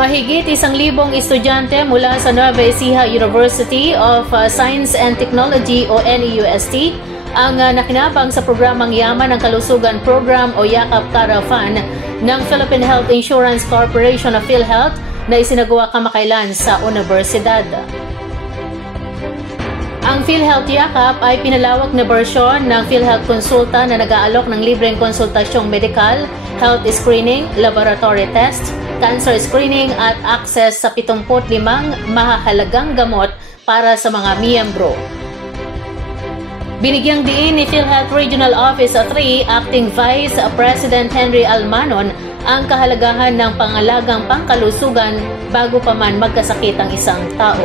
Mahigit 1,000 estudyante mula sa Nueva Ecija University of Science and Technology o NEUST ang nakinabang sa programang Yaman ng Kalusugan Program o YAKAP Caravan ng Philippine Health Insurance Corporation of PhilHealth na isinagawa kamakailan sa universidad. Ang PhilHealth YAKAP ay pinalawak na bersyon ng PhilHealth Consulta na nag-aalok ng libreng konsultasyong medikal, health screening, laboratory test, cancer screening at access sa 75 mahahalagang gamot para sa mga miyembro. Binigyang diin ni PhilHealth Regional Office 3 Acting Vice President Henry Almanon ang kahalagahan ng pangalagang pangkalusugan bago pa man magkasakit ang isang tao.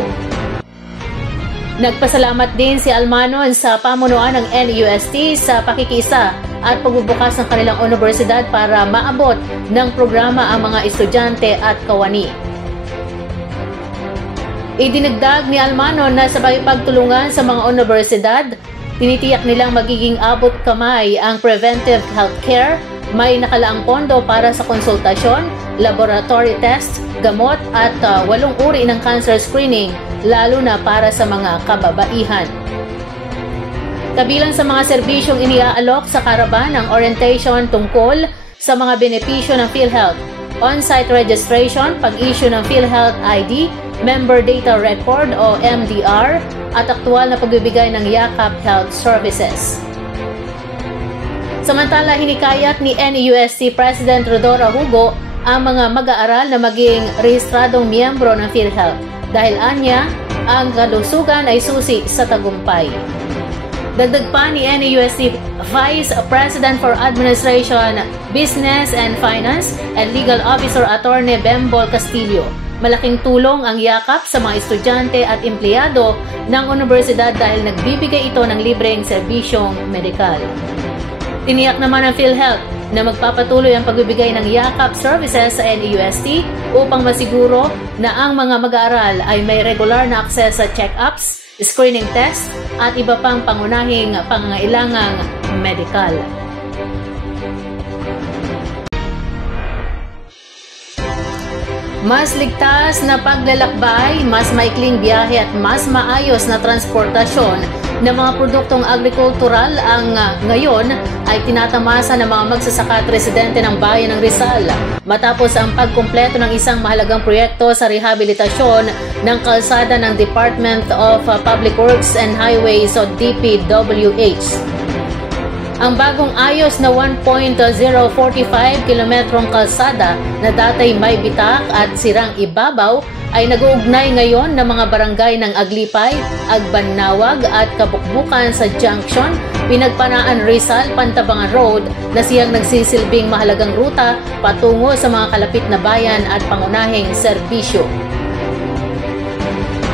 Nagpasalamat din si Almanon sa pamunuan ng NEUST sa pakikiisa at pagbubukas ng kanilang universidad para maabot ng programa ang mga estudyante at kawani. Idinagdag ni Almanon na sa pagtulungan sa mga universidad, tinitiyak nilang magiging abot kamay ang preventive healthcare, may nakalaang pondo para sa konsultasyon, laboratory test, gamot at 8 uri ng cancer screening, lalo na para sa mga kababaihan. Kabilang sa mga serbisyong iniaalok sa Caravan ang orientation tungkol sa mga benepisyo ng PhilHealth, on-site registration, pag-issue ng PhilHealth ID, Member Data Record o MDR, at aktual na pagbibigay ng YAKAP Health Services. Samantala, hinikayat ni NEUST President Rodora Hugo ang mga mag-aaral na maging rehistradong miyembro ng PhilHealth dahil anya, ang kalusugan ay susi sa tagumpay. Dagdag pa ni NEUST Vice President for Administration, Business and Finance and Legal Officer Attorney Bembol Castillo, malaking tulong ang YAKAP sa mga estudyante at empleyado ng universidad dahil nagbibigay ito ng libreng serbisyong medikal. Tiniyak naman ng PhilHealth na magpapatuloy ang pagbibigay ng YAKAP services sa NEUST upang masiguro na ang mga mag-aaral ay may regular na access sa check-ups, screening test at iba pang pangunahing pangangailangang medikal. Mas ligtas na paglalakbay, mas maikling biyahe at mas maayos na transportasyon ng mga produktong agrikultural ang ngayon ay tinatamasa ng mga magsasaka at residente ng bayan ng Rizal matapos ang pagkumpleto ng isang mahalagang proyekto sa rehabilitasyon ng kalsada ng Department of Public Works and Highways o DPWH. Ang bagong ayos na 1.045 kilometrong kalsada na datay may bitak at sirang ibabaw ay nag-uugnay ngayon ng mga barangay ng Aglipay, Agbanawag at Kabukbukan sa Junction, Pinagpanaan Rizal, Pantabangan Road na siyang nagsisilbing mahalagang ruta patungo sa mga kalapit na bayan at pangunahing serbisyo.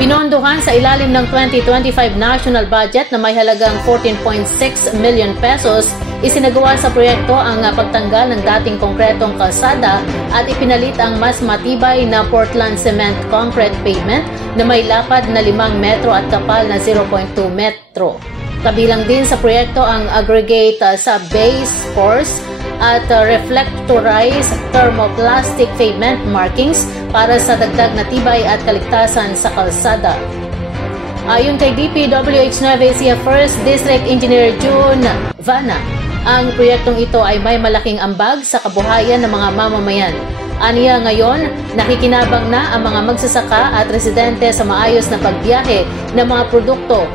Pinondohan sa ilalim ng 2025 national budget na may halagang 14.6 million pesos, isinagawa sa proyekto ang pagtanggal ng dating konkretong kalsada at ipinalit ang mas matibay na Portland Cement Concrete Pavement na may lapad na 5 metro at kapal na 0.2 metro. Kabilang din sa proyekto ang aggregate sa base force at reflectorized thermoplastic pavement markings para sa dagdag na tibay at kaligtasan sa kalsada. Ayon kay DPWH Nueva Ecija 1st District Engineer June Vana, ang proyektong ito ay may malaking ambag sa kabuhayan ng mga mamamayan. Aniya ngayon, nakikinabang na ang mga magsasaka at residente sa maayos na pagbiyahe ng mga produkto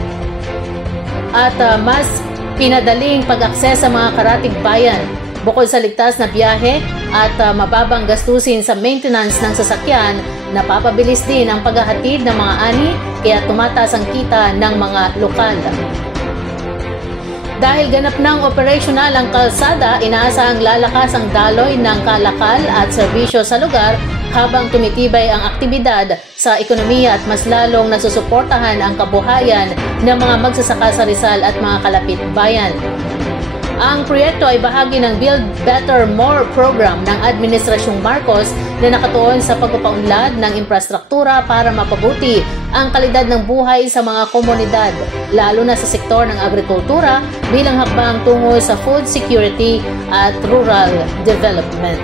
at mas pinadaling pag-akses sa mga karatig bayan. Bukod sa ligtas na biyahe at mababang gastusin sa maintenance ng sasakyan, napapabilis din ang paghahatid ng mga ani kaya tumataas ang kita ng mga lokal. Dahil ganap ng operasyonal ang kalsada, inaasahang lalakas ang daloy ng kalakal at serbisyo sa lugar habang tumitibay ang aktibidad sa ekonomiya at mas lalong nasusuportahan ang kabuhayan ng mga magsasaka sa Rizal at mga kalapit bayan. Ang proyekto ay bahagi ng Build Better More program ng Administrasyong Marcos na nakatuon sa pagpapaunlad ng infrastruktura para mapabuti ang kalidad ng buhay sa mga komunidad, lalo na sa sektor ng agrikultura bilang hakbang tungo sa food security at rural development.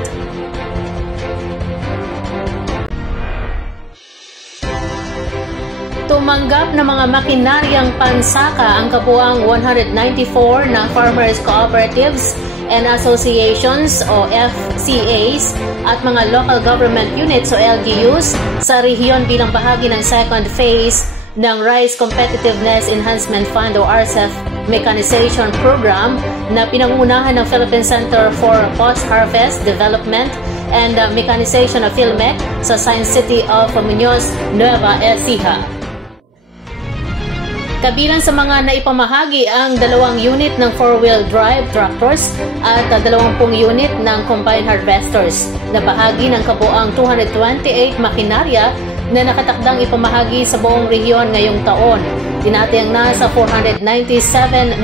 Tumanggap ng mga makinaryang pansaka ang kabuang 194 na farmers cooperatives and associations o FCAs at mga local government units o LGUs sa rehiyon bilang bahagi ng second phase ng Rice Competitiveness Enhancement Fund o RCEF Mechanization Program na pinangunahan ng Philippine Center for Post-Harvest Development and Mechanization of PhilMec sa Science City of Muñoz, Nueva Ecija. Kabilang sa mga naipamahagi ang 2 unit ng 4-wheel drive tractors at 20 unit ng combine harvesters na bahagi ng kabuang 228 makinarya na nakatakdang ipamahagi sa buong rehiyon ngayong taon. Tinatayang nasa 497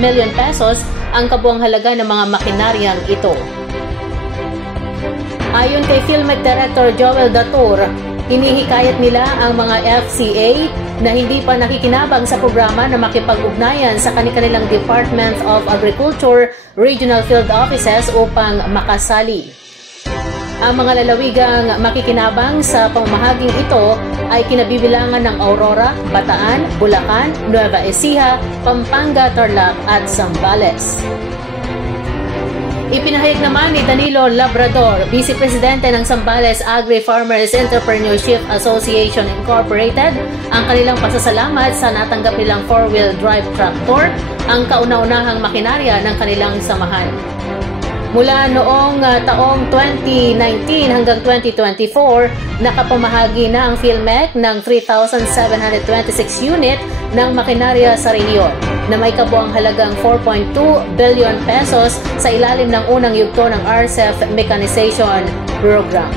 million pesos ang kabuang halaga ng mga makinaryang ito. Ayon kay PhilMec Director Joel Datur, hinihikayat nila ang mga FCA na hindi pa nakikinabang sa programa na makipag-ugnayan sa kanilang Department of Agriculture Regional Field Offices upang makasali. Ang mga lalawigang makikinabang sa pamamahaging ito ay kinabibilangan ng Aurora, Bataan, Bulacan, Nueva Ecija, Pampanga, Tarlac at Zambales. Ipinahayag naman ni Danilo Labrador, Vice Presidente ng Zambales Agri-Farmers Entrepreneurship Association Incorporated, ang kanilang pasasalamat sa natanggap nilang 4-wheel drive tractor, ang kauna-unahang makinarya ng kanilang samahan. Mula noong taong 2019 hanggang 2024, nakapamahagi na ang PhilMec ng 3,726 unit ng makinarya sa rehiyon na may kabuang halagang 4.2 billion pesos sa ilalim ng unang yugto ng RCEF Mechanization Program.